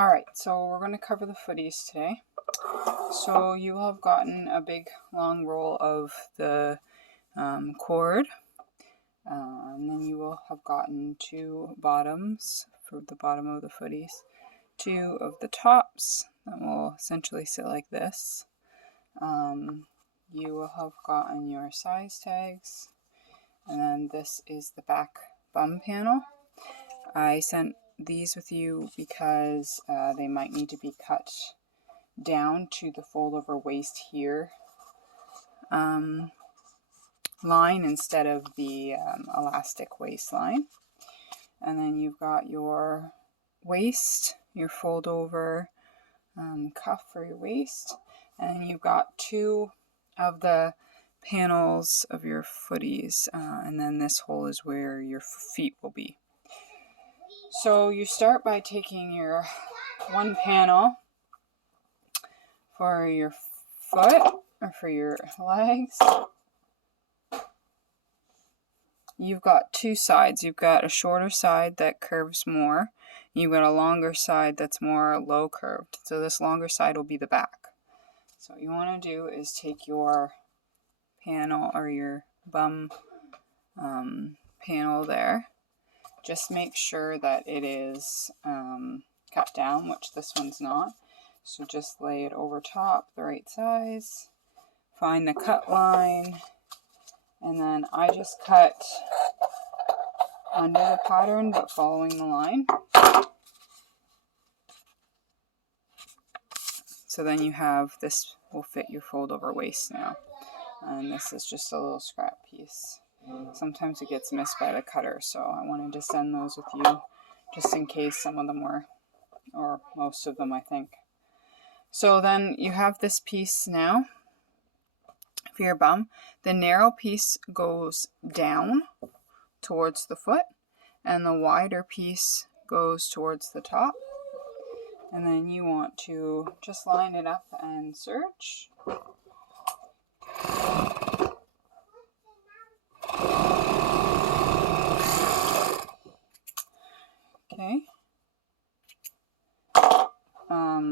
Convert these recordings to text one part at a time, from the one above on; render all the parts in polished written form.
Alright, so we're going to cover the footies today. So you will have gotten a big long roll of the cord, and then you will have gotten 2 bottoms for the bottom of the footies, 2 of the tops that will essentially sit like this. You will have gotten your size tags, and then this is the back bum panel. I sent these with you because they might need to be cut down to the fold over waist here line instead of the elastic waistline. And then you've got your waist, your fold over cuff for your waist, and you've got 2 of the panels of your footies, and then this hole is where your feet will be. So you start by taking your one panel for your foot or for your legs. You've got 2 sides. You've got a shorter side that curves more. You've got a longer side that's more low curved. So this longer side will be the back. So what you want to do is take your panel or your bum panel there. Just make sure that it is cut down, which this one's not. So just lay it over top, the right size. Find the cut line. And then I just cut under the pattern, but following the line. So then you have, this will fit your fold over waist now. And this is just a little scrap piece. Sometimes it gets missed by the cutter, so I wanted to send those with you just in case some of them were, or most of them I think. So then you have this piece now for your bum. The narrow piece goes down towards the foot, and the wider piece goes towards the top. And then you want to just line it up and serge. Okay. I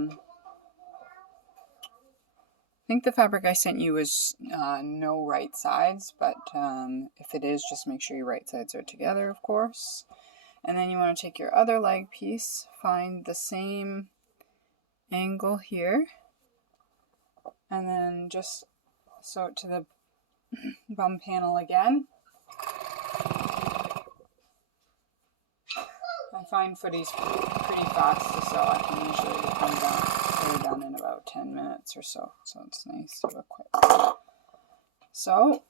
think the fabric I sent you was no right sides, but if it is, just make sure your right sides are together, of course. And then you want to take your other leg piece, find the same angle here, and then just sew it to the bum panel again. I find footies pretty fast to sew. I can usually get them done in about 10 minutes or so. So it's nice to do a quick. So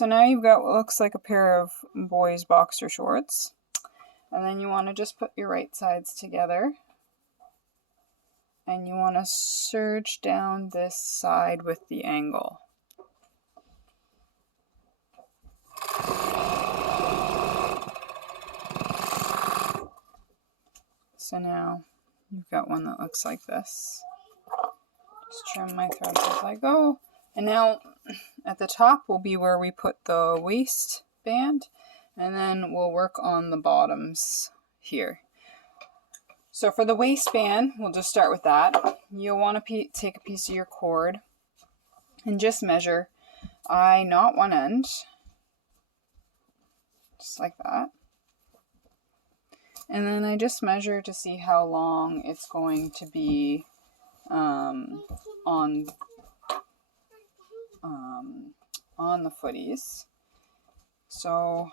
now you've got what looks like a pair of boys' boxer shorts. And then you want to just put your right sides together. And you want to serge down this side with the angle. So now you've got one that looks like this. Just trim my threads as I go. And now at the top will be where we put the waistband, and then we'll work on the bottoms here. So for the waistband, we'll just start with that. You'll want to take a piece of your cord and just measure. I knot one end, just like that. And then I just measure to see how long it's going to be on the footies. So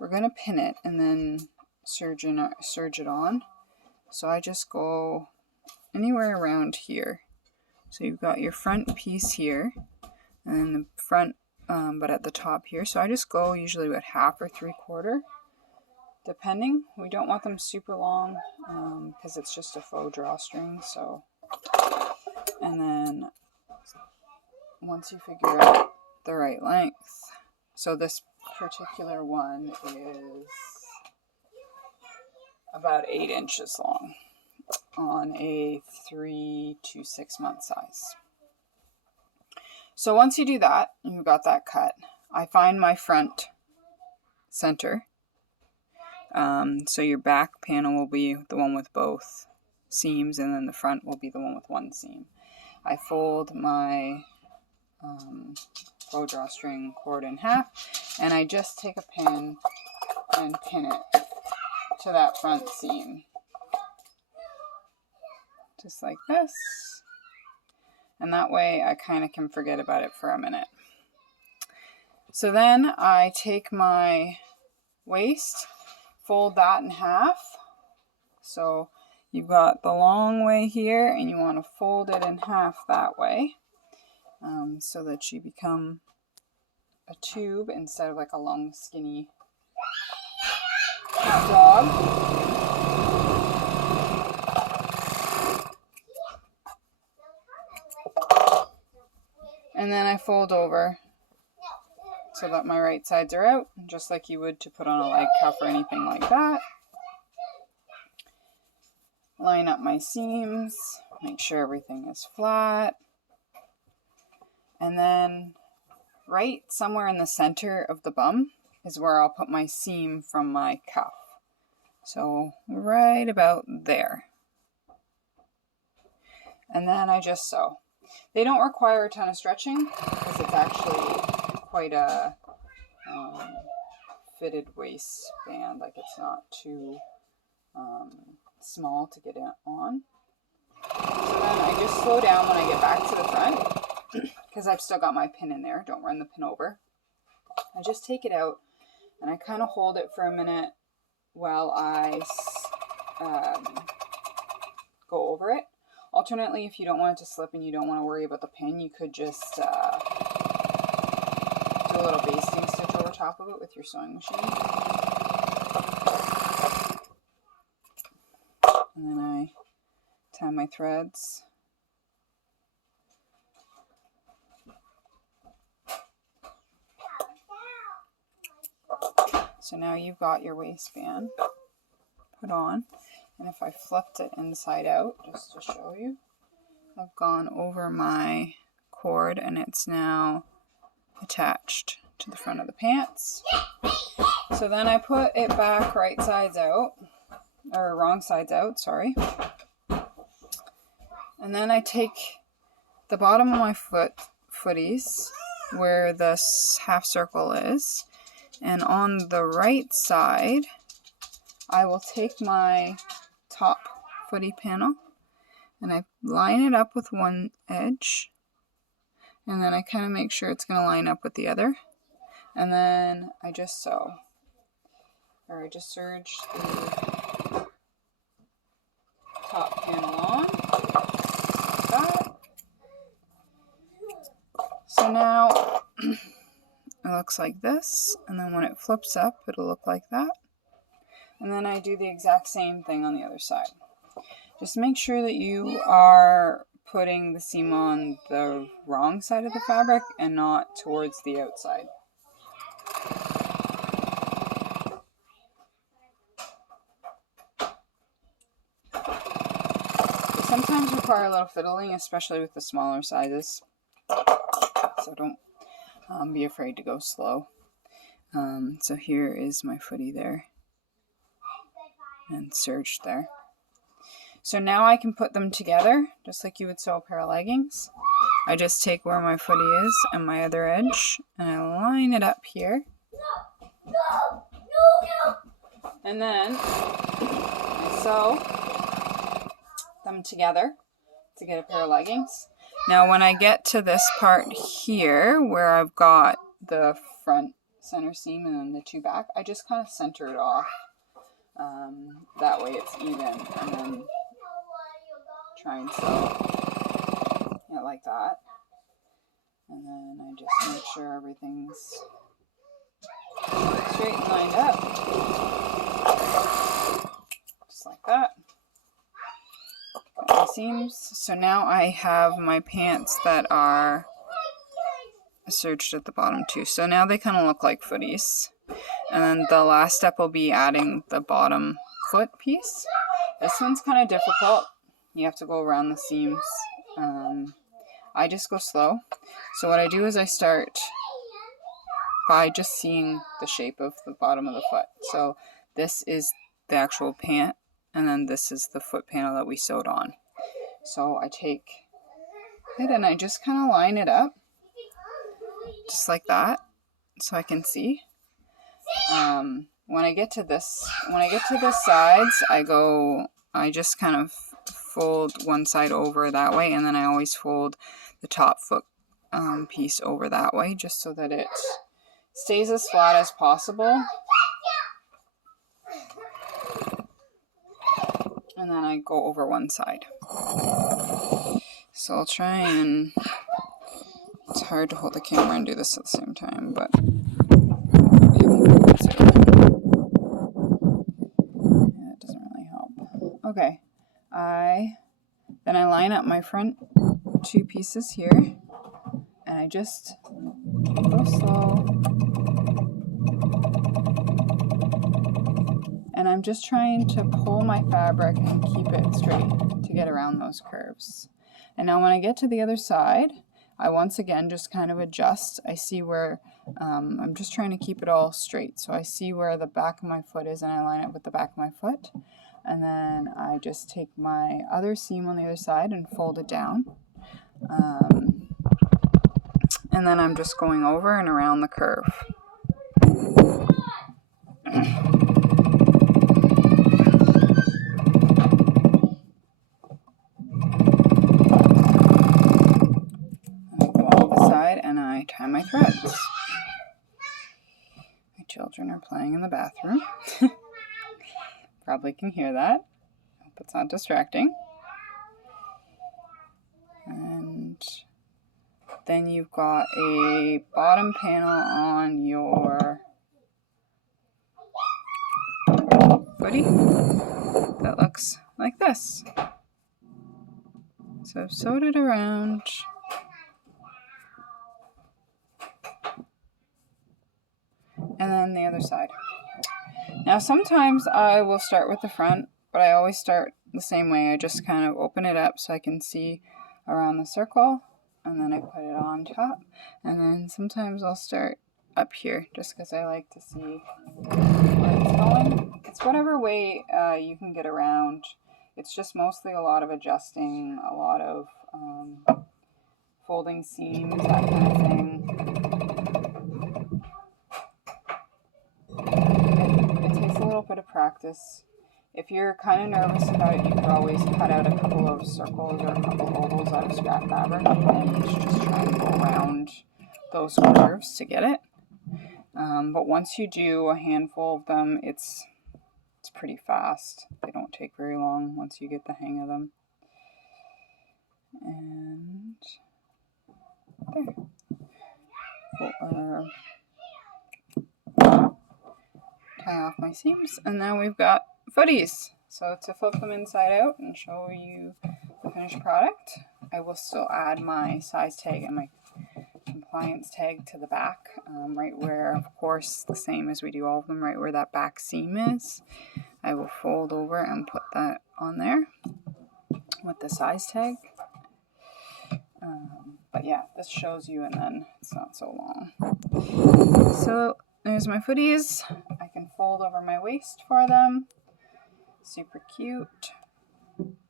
we're going to pin it and then serge it on. So I just go anywhere around here. So you've got your front piece here, and then the front, but at the top here. So I just go usually about 1/2 or 3/4. Depending. We don't want them super long because it's just a faux drawstring. So, and then once you figure out the right length, so this particular one is about 8 inches long on a 3 to 6 month size. So once you do that, you've got that cut. I find my front center. So your back panel will be the one with both seams, and then the front will be the one with one seam. I fold my faux drawstring cord in half, and I just take a pin and pin it to that front seam. Just like this. And that way I kind of can forget about it for a minute. So then I take my waist, fold that in half. So you've got the long way here, and you want to fold it in half that way, so that you become a tube instead of like a long skinny dog. And then I fold over so that my right sides are out, just like you would to put on a leg cuff or anything like that. Line up my seams, make sure everything is flat. And then right somewhere in the center of the bum is where I'll put my seam from my cuff. So right about there. And then I just sew. They don't require a ton of stretching because it's actually quite a fitted waistband. Like, it's not too small to get it on. So then I just slow down when I get back to the front because I've still got my pin in there. Don't run the pin over. I just take it out and I kind of hold it for a minute while I go over it. Alternately, if you don't want it to slip and you don't want to worry about the pin, you could just do a little basting stitch over top of it with your sewing machine. And then I tie my threads. So now you've got your waistband put on. And if I flipped it inside out, just to show you, I've gone over my cord and it's now attached to the front of the pants. So then I put it back right sides out, or wrong sides out, sorry. And then I take the bottom of my footies, where this half circle is, and on the right side, I will take my top footy panel and I line it up with one edge, and then I kind of make sure it's going to line up with the other, and then I just sew, or I just serge the top panel on like that. So now it looks like this, and then when it flips up it'll look like that. And then I do the exact same thing on the other side. Just make sure that you are putting the seam on the wrong side of the fabric and not towards the outside. They sometimes require a little fiddling, especially with the smaller sizes. So don't be afraid to go slow. So here is my footy there. And serged there. So now I can put them together just like you would sew a pair of leggings. I just take where my footy is and my other edge and I line it up here. And then I sew them together to get a pair of leggings. Now when I get to this part here where I've got the front center seam and then the two back, I just kind of center it off. That way it's even, and then try and sew it like that. And then I just make sure everything's straight and lined up. Just like that. Got my seams. So now I have my pants that are serged at the bottom too. So now they kind of look like footies. And then the last step will be adding the bottom foot piece. This one's kind of difficult. You have to go around the seams. I just go slow. So what I do is I start by just seeing the shape of the bottom of the foot. So this is the actual pant, and then this is the foot panel that we sewed on. So I take it and I just kind of line it up, just like that, so I can see. When I get to the sides, I just kind of fold one side over that way, and then I always fold the top foot piece over that way, just so that it stays as flat as possible. And then I go over one side. So I'll try and, it's hard to hold the camera and do this at the same time, but yeah, it doesn't really help. Okay, then I line up my front two pieces here, and I just go slow, and I'm just trying to pull my fabric and keep it straight to get around those curves. And now when I get to the other side, I once again just kind of adjust. I see where, I'm just trying to keep it all straight. So I see where the back of my foot is, and I line it with the back of my foot. And then I just take my other seam on the other side and fold it down. And then I'm just going over and around the curve. And I tie my threads. My children are playing in the bathroom. Probably can hear that. Hope it's not distracting. And then you've got a bottom panel on your footie that looks like this. So I've sewed it around. And then the other side. Now sometimes I will start with the front, but I always start the same way. I just kind of open it up so I can see around the circle, and then I put it on top. And then sometimes I'll start up here just because I like to see where it's going. It's whatever way you can get around. It's just mostly a lot of adjusting, a lot of folding seams, that kind of thing. It takes a little bit of practice. If you're kind of nervous about it, you could always cut out a couple of circles or a couple of ovals out of scrap fabric and just try and go around those curves to get it. But once you do a handful of them, it's pretty fast. They don't take very long once you get the hang of them. And there. Tie off my seams, and now we've got footies. So to flip them inside out and show you the finished product, I will still add my size tag and my compliance tag to the back, right where, of course, the same as we do all of them, right where that back seam is. I will fold over and put that on there with the size tag. But yeah, this shows you, and then it's not so long. So there's my footies. I can fold over my waist for them. Super cute.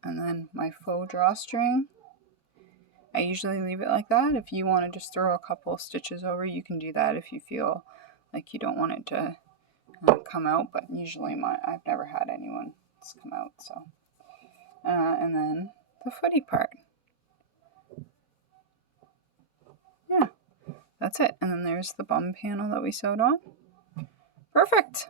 And then my faux drawstring. I usually leave it like that. If you want to just throw a couple of stitches over, you can do that if you feel like you don't want it to come out. But usually I've never had anyone come out. So, and then the footie part. Yeah. That's it. And then there's the bum panel that we sewed on. Perfect.